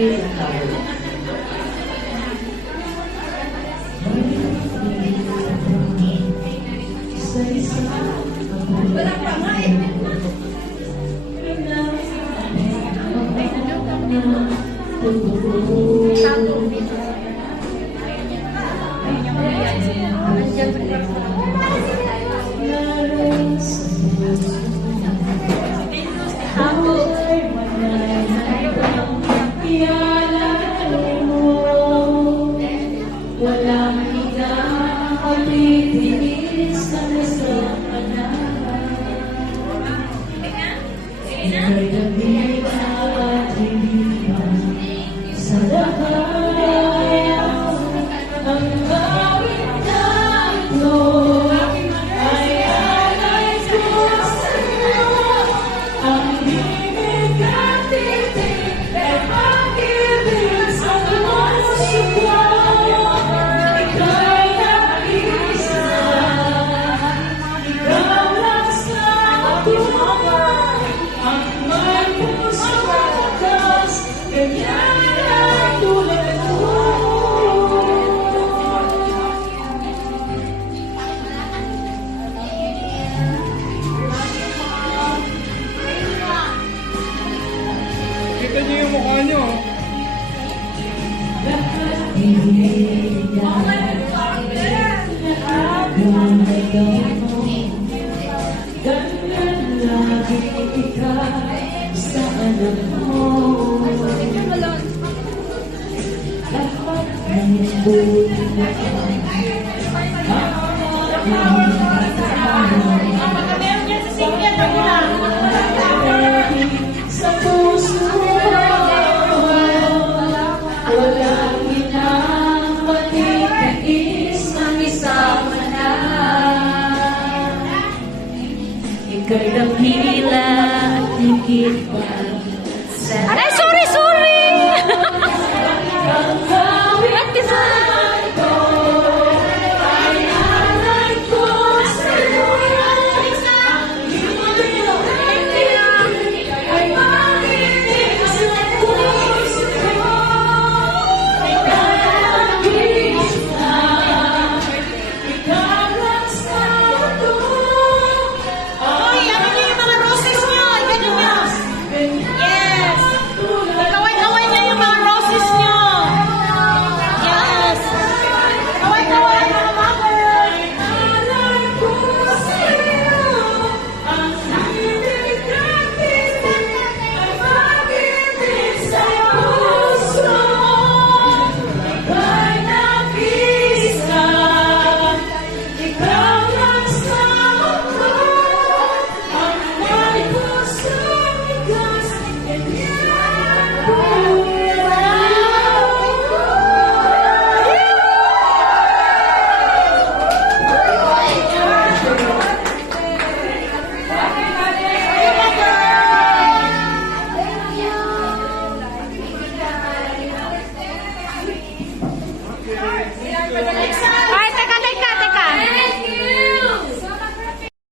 Wala pa nga eh. Walang ikakapitinis na masarap na ika'y nabig at hindi pa sa lahat ang bawat tatlo ay alay ko sa'yo ang bibig at titig ay pag-ibig sa musika. Kita niyo yung mukha niyo. Ganyan lagi ikaw sa anak mo. Lahat ng buhay na sa puso walang pinapatitiis ng isang anak. Ika'y dakila at higit pa sa